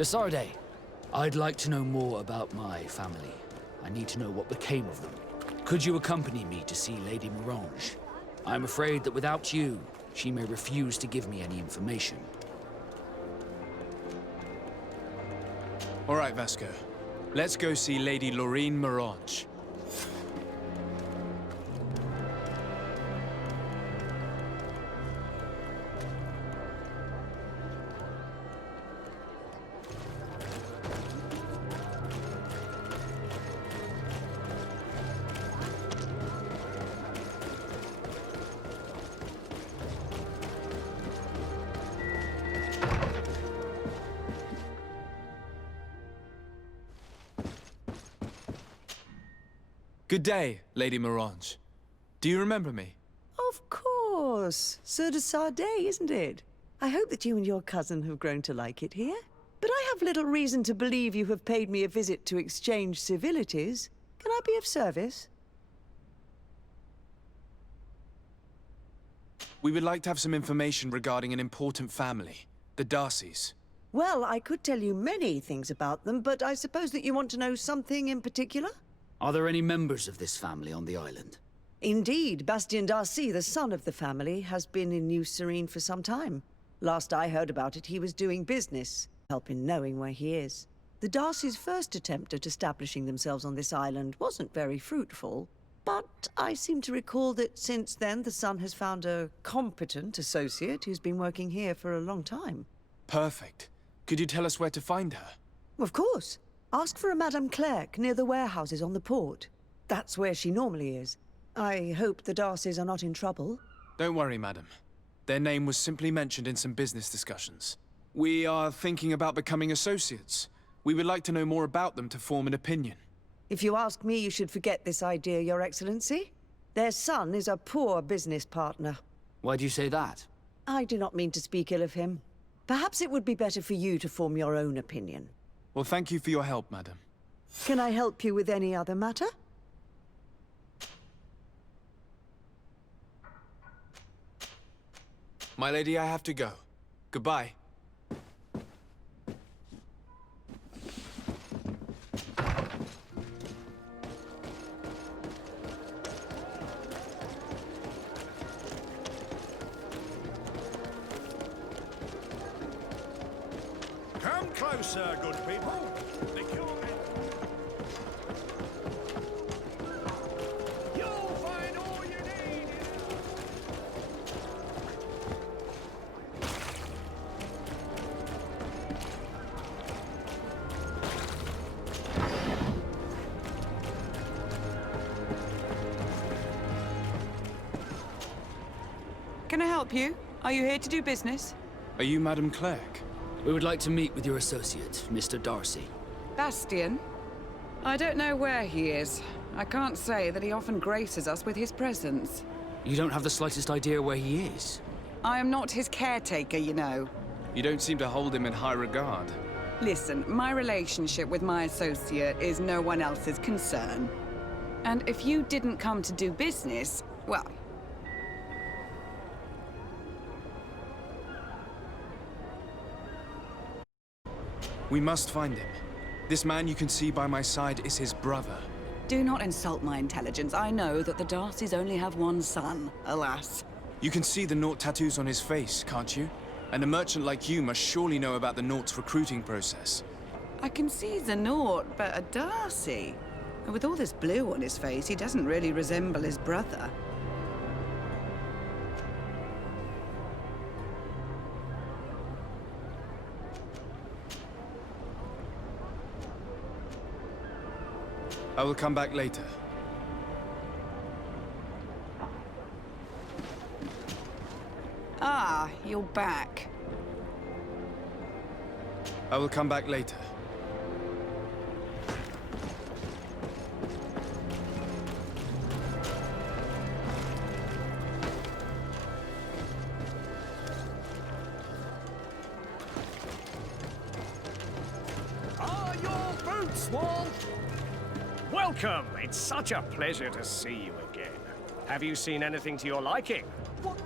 Desarde, I'd like to know more about my family. I need to know what became of them. Could you accompany me to see Lady Morange? I'm afraid that without you, she may refuse to give me any information. All right, Vasco. Let's go see Lady Lorraine Morange. Good day, Lady Morange. Do you remember me? Of course. Sir de Sardet, isn't it? I hope that you and your cousin have grown to like it here. But I have little reason to believe you have paid me a visit to exchange civilities. Can I be of service? We would like to have some information regarding an important family, the Darcys. Well, I could tell you many things about them, but I suppose that you want to know something in particular? Are there any members of this family on the island? Indeed, Bastien Darcy, the son of the family, has been in New Serene for some time. Last I heard about it, he was doing business, help in knowing where he is. The Darcys' first attempt at establishing themselves on this island wasn't very fruitful, but I seem to recall that since then the son has found a competent associate who's been working here for a long time. Perfect. Could you tell us where to find her? Of course. Ask for a Madame Clerc near the warehouses on the port. That's where she normally is. I hope the Darcys are not in trouble. Don't worry, madam. Their name was simply mentioned in some business discussions. We are thinking about becoming associates. We would like to know more about them to form an opinion. If you ask me, you should forget this idea, Your Excellency. Their son is a poor business partner. Why do you say that? I do not mean to speak ill of him. Perhaps it would be better for you to form your own opinion. Well, thank you for your help, madam. Can I help you with any other matter? My lady, I have to go. Goodbye. Come closer, good people. The cure You'll find all you need. Can I help you? Are you here to do business? Are you Madame Clerc? We would like to meet with your associate, Mr. Darcy. Bastien? I don't know where he is. I can't say that he often graces us with his presence. You don't have the slightest idea where he is? I am not his caretaker, you know. You don't seem to hold him in high regard. Listen, my relationship with my associate is no one else's concern. And if you didn't come to do business, well... We must find him. This man you can see by my side is his brother. Do not insult my intelligence. I know that the Darcys only have one son, alas. You can see the Naught tattoos on his face, can't you? And a merchant like you must surely know about the Naught's recruiting process. I can see the Naught, but a Darcy? And with all this blue on his face, he doesn't really resemble his brother. I will come back later. Ah, you're back. I will come back later. Are your boots warm? Welcome! It's such a pleasure to see you again. Have you seen anything to your liking? What?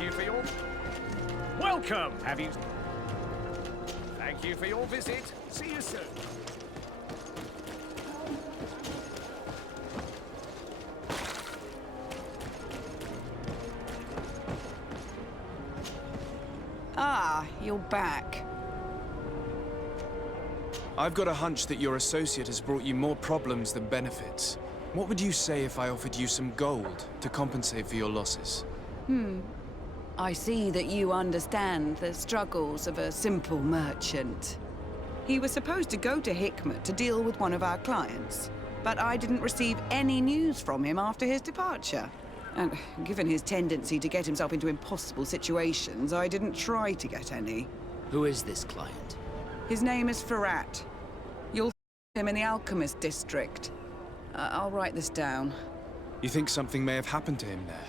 Thank you for your... Welcome! Have you... Thank you for your visit. See you soon. Ah, you're back. I've got a hunch that your associate has brought you more problems than benefits. What would you say if I offered you some gold to compensate for your losses? I see that you understand the struggles of a simple merchant. He was supposed to go to Hikmet to deal with one of our clients, but I didn't receive any news from him after his departure. And given his tendency to get himself into impossible situations, I didn't try to get any. Who is this client? His name is Ferrat. You'll find him in the Alchemist district. I'll write this down. You think something may have happened to him there?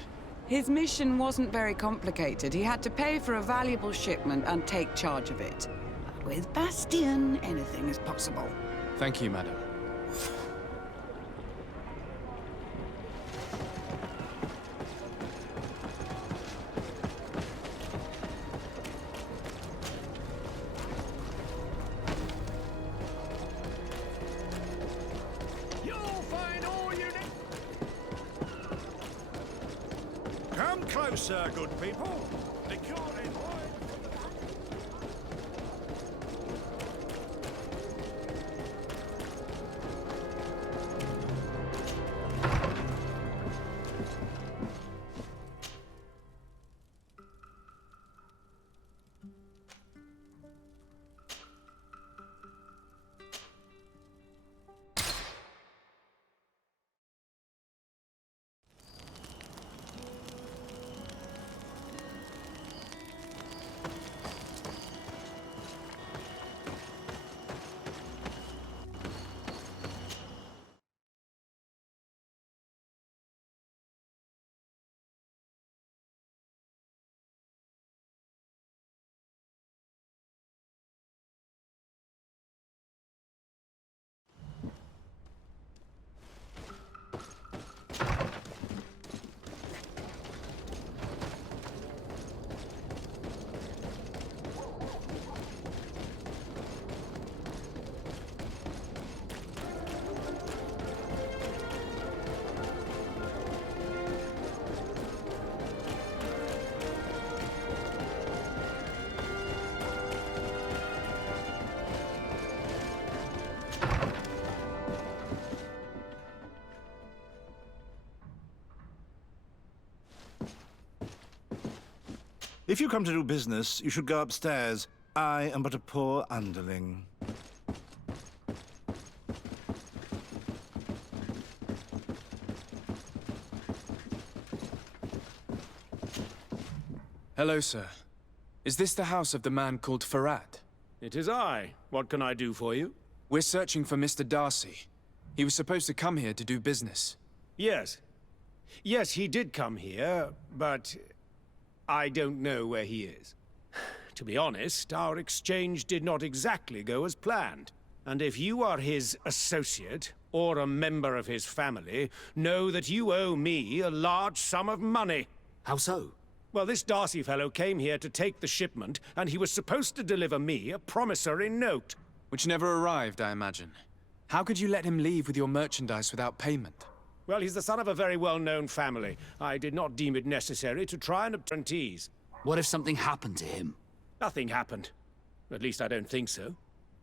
His mission wasn't very complicated. He had to pay for a valuable shipment and take charge of it. But with Bastion, anything is possible. Thank you, madam. You'll find all you need. Come closer, good people. The court is wide. If you come to do business, you should go upstairs. I am but a poor underling. Hello, sir. Is this the house of the man called Ferrat? It is I. What can I do for you? We're searching for Mr. Darcy. He was supposed to come here to do business. Yes. Yes, he did come here, but I don't know where he is. To be honest, our exchange did not exactly go as planned. And if you are his associate, or a member of his family, know that you owe me a large sum of money. How so? Well, this Darcy fellow came here to take the shipment, and he was supposed to deliver me a promissory note. Which never arrived, I imagine. How could you let him leave with your merchandise without payment? Well, he's the son of a very well-known family. I did not deem it necessary to try and obtain teas. What if something happened to him? Nothing happened. At least I don't think so.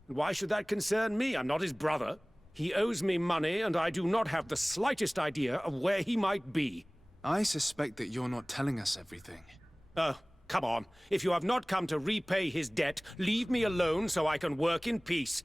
And why should that concern me? I'm not his brother. He owes me money, and I do not have the slightest idea of where he might be. I suspect that you're not telling us everything. Oh, come on. If you have not come to repay his debt, leave me alone so I can work in peace.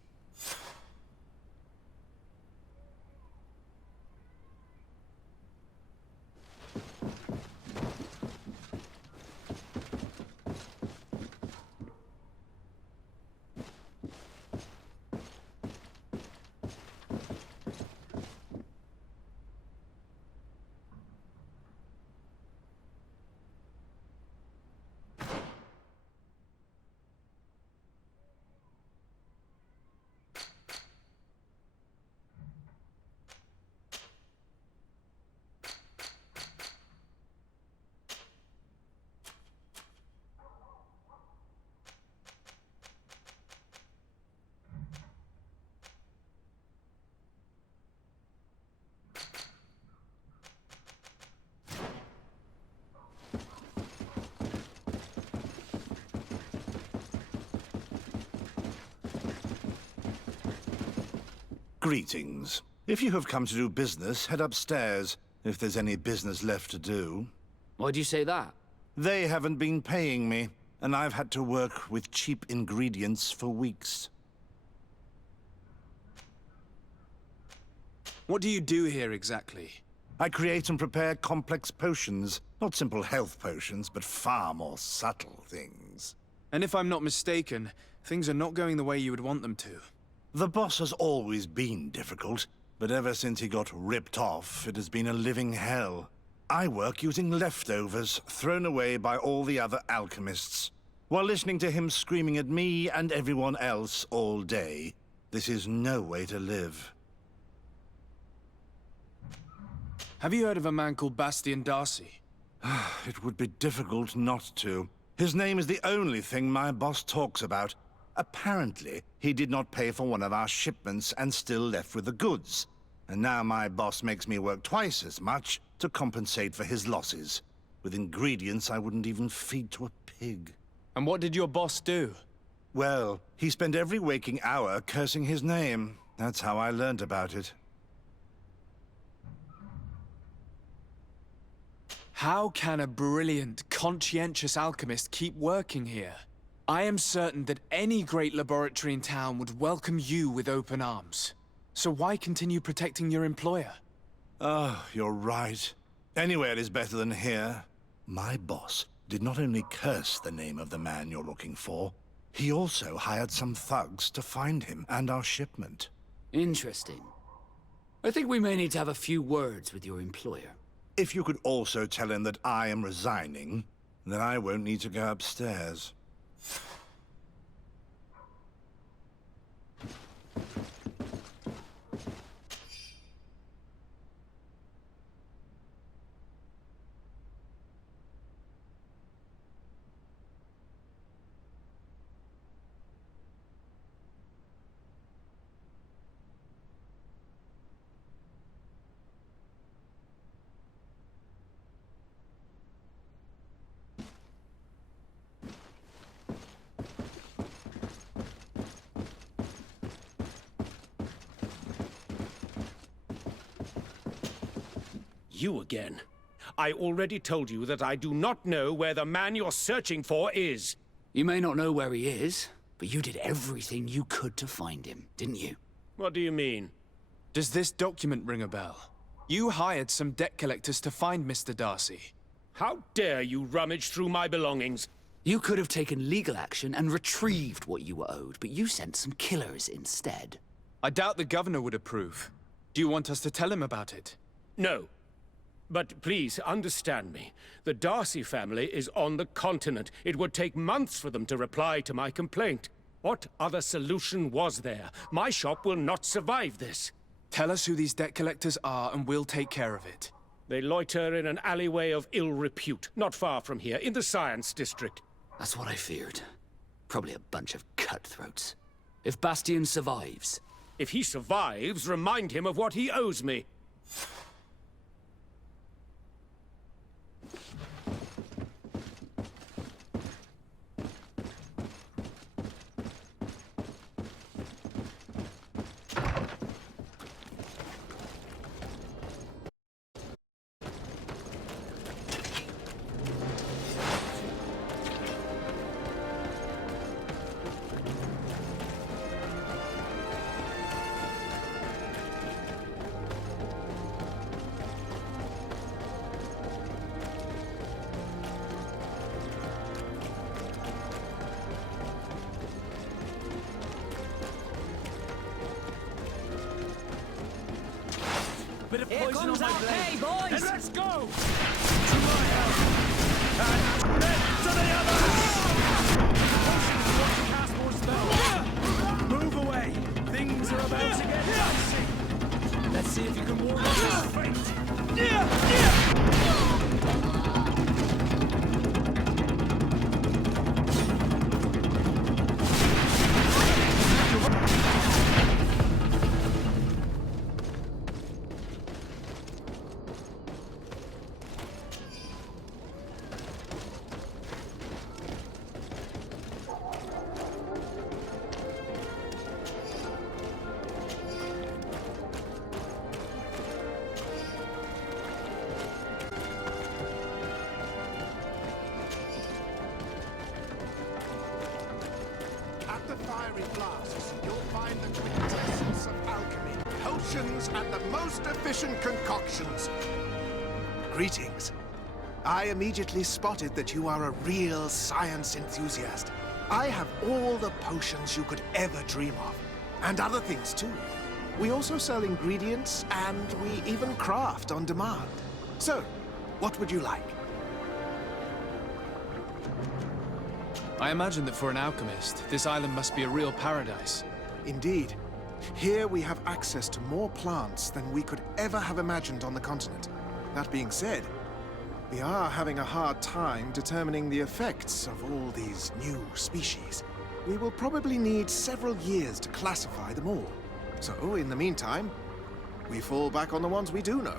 Greetings. If you have come to do business, head upstairs, if there's any business left to do. Why do you say that? They haven't been paying me, and I've had to work with cheap ingredients for weeks. What do you do here exactly? I create and prepare complex potions. Not simple health potions, but far more subtle things. And if I'm not mistaken, things are not going the way you would want them to. The boss has always been difficult, but ever since he got ripped off, it has been a living hell. I work using leftovers thrown away by all the other alchemists, while listening to him screaming at me and everyone else all day. This is no way to live. Have you heard of a man called Bastian Darcy? It would be difficult not to. His name is the only thing my boss talks about. Apparently, he did not pay for one of our shipments and still left with the goods. And now my boss makes me work twice as much to compensate for his losses. With ingredients I wouldn't even feed to a pig. And what did your boss do? Well, he spent every waking hour cursing his name. That's how I learned about it. How can a brilliant, conscientious alchemist keep working here? I am certain that any great laboratory in town would welcome you with open arms. So why continue protecting your employer? Oh, you're right. Anywhere is better than here. My boss did not only curse the name of the man you're looking for, he also hired some thugs to find him and our shipment. Interesting. I think we may need to have a few words with your employer. If you could also tell him that I am resigning, then I won't need to go upstairs. You again. I already told you that I do not know where the man you're searching for is. You may not know where he is, but you did everything you could to find him, didn't you? What do you mean? Does this document ring a bell? You hired some debt collectors to find Mr. Darcy. How dare you rummage through my belongings? You could have taken legal action and retrieved what you were owed, but you sent some killers instead. I doubt the governor would approve. Do you want us to tell him about it? No. But please, understand me. The Darcy family is on the continent. It would take months for them to reply to my complaint. What other solution was there? My shop will not survive this. Tell us who these debt collectors are and we'll take care of it. They loiter in an alleyway of ill repute, not far from here, in the Science District. That's what I feared. Probably a bunch of cutthroats. If Bastian survives... If he survives, remind him of what he owes me. Bit of poison on my blade. boys! Then let's go! To my help! And then to the other! Potions want to cast more spells. Move away! Things are about to get dicey! Let's see if you can ward off his fate. legendary flasks, you'll find the quintessence of alchemy. Potions and the most efficient concoctions. Greetings. I immediately spotted that you are a real science enthusiast. I have all the potions you could ever dream of. And other things too. We also sell ingredients, and we even craft on demand. So, what would you like? I imagine that for an alchemist, this island must be a real paradise. Indeed. Here we have access to more plants than we could ever have imagined on the continent. That being said, we are having a hard time determining the effects of all these new species. We will probably need several years to classify them all. So, in the meantime, we fall back on the ones we do know.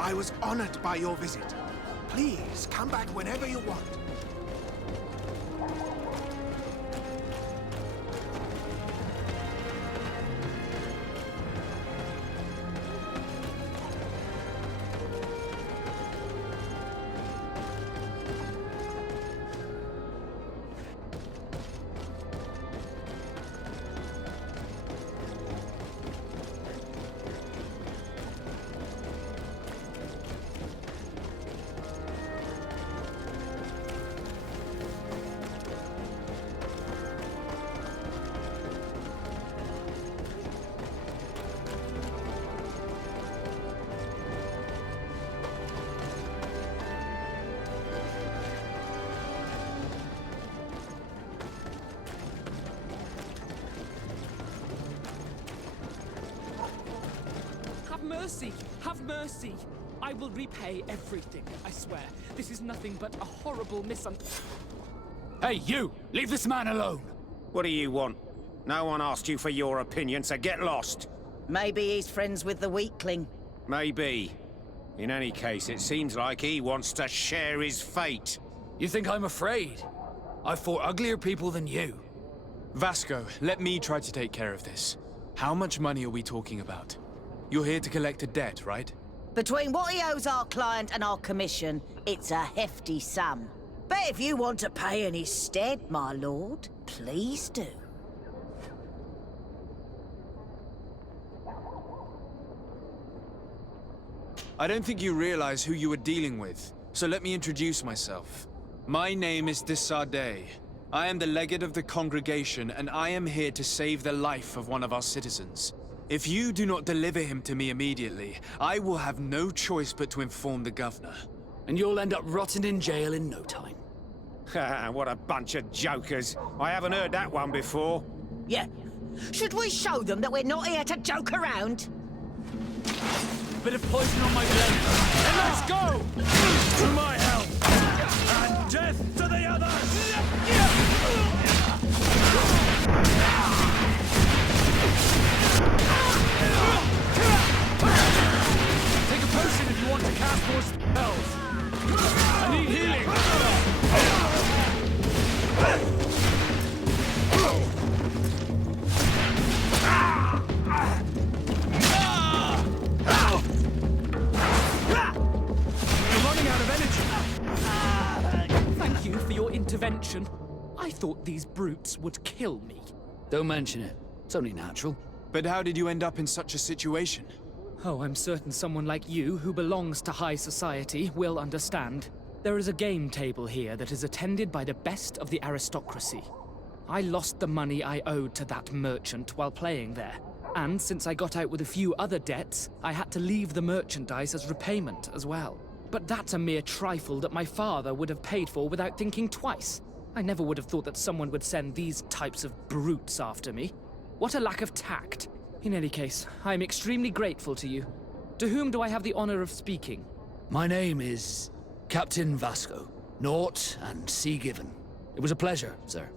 I was honored by your visit. Please, come back whenever you want. Mercy! Have mercy! I will repay everything, I swear. This is nothing but a horrible Hey, you! Leave this man alone! What do you want? No one asked you for your opinion, so get lost. Maybe he's friends with the weakling. Maybe. In any case, it seems like he wants to share his fate. You think I'm afraid? I've fought uglier people than you. Vasco, let me try to take care of this. How much money are we talking about? You're here to collect a debt, right? Between what he owes our client and our commission, it's a hefty sum. But if you want to pay in his stead, my lord, please do. I don't think you realize who you were dealing with, so let me introduce myself. My name is de Sade. I am the legate of the congregation, and I am here to save the life of one of our citizens. If you do not deliver him to me immediately, I will have no choice but to inform the governor. And you'll end up rotting in jail in no time. What a bunch of jokers. I haven't heard that one before. Yeah. Should we show them that we're not here to joke around? Bit of poison on my blade. And let's go! To my help! And death to the others! Take a potion if you want to cast more spells. I need healing. You're running out of energy. Thank you for your intervention. I thought these brutes would kill me. Don't mention it. It's only natural. But how did you end up in such a situation? Oh, I'm certain someone like you, who belongs to high society, will understand. There is a game table here that is attended by the best of the aristocracy. I lost the money I owed to that merchant while playing there. And since I got out with a few other debts, I had to leave the merchandise as repayment as well. But that's a mere trifle that my father would have paid for without thinking twice. I never would have thought that someone would send these types of brutes after me. What a lack of tact. In any case, I'm extremely grateful to you. To whom do I have the honor of speaking? My name is Captain Vasco. Naught and sea given. It was a pleasure, sir.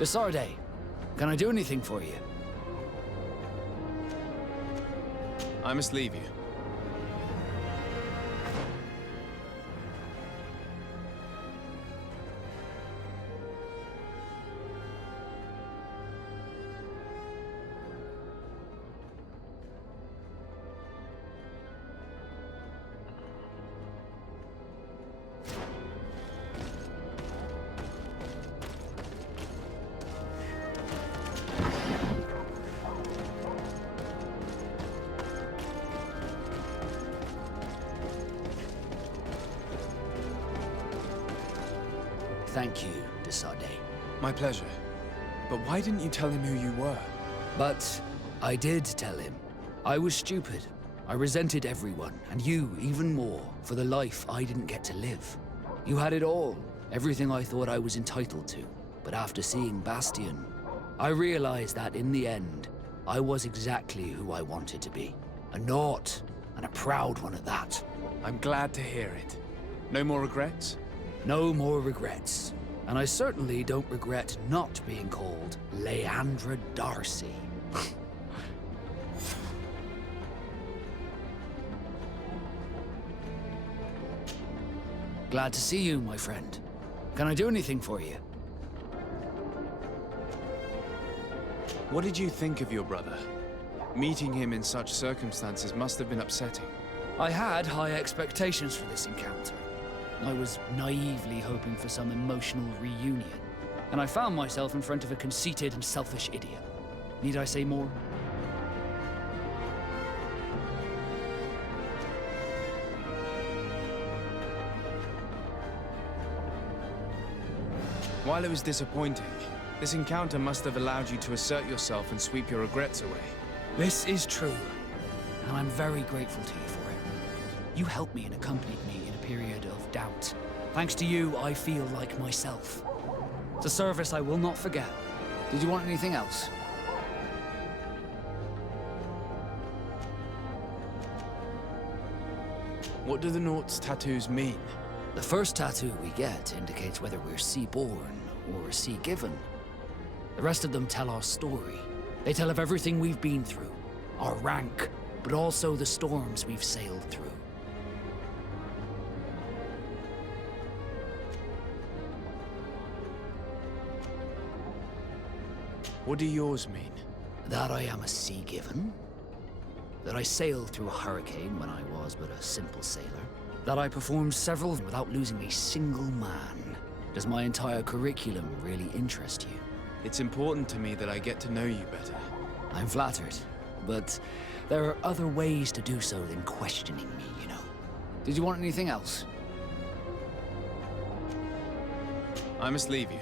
Desarde, can I do anything for you? I must leave you. Thank you, Desarde. My pleasure. But why didn't you tell him who you were? But I did tell him. I was stupid. I resented everyone, and you even more, for the life I didn't get to live. You had it all, everything I thought I was entitled to. But after seeing Bastion, I realized that in the end, I was exactly who I wanted to be. A naught, and a proud one at that. I'm glad to hear it. No more regrets? No more regrets. And I certainly don't regret not being called Leandra Darcy. Glad to see you, my friend. Can I do anything for you? What did you think of your brother? Meeting him in such circumstances must have been upsetting. I had high expectations for this encounter. I was naively hoping for some emotional reunion, and I found myself in front of a conceited and selfish idiot. Need I say more? While it was disappointing, this encounter must have allowed you to assert yourself and sweep your regrets away. This is true, and I'm very grateful to you for it. You helped me and accompanied me in a period of doubt. Thanks to you, I feel like myself. It's a service I will not forget. Did you want anything else? What do the Naught's tattoos mean? The first tattoo we get indicates whether we're sea-born or sea-given. The rest of them tell our story. They tell of everything we've been through, our rank, but also the storms we've sailed through. What do yours mean? That I am a sea-given. That I sailed through a hurricane when I was but a simple sailor. That I performed several without losing a single man. Does my entire curriculum really interest you? It's important to me that I get to know you better. I'm flattered, but there are other ways to do so than questioning me, you know. Did you want anything else? I must leave you.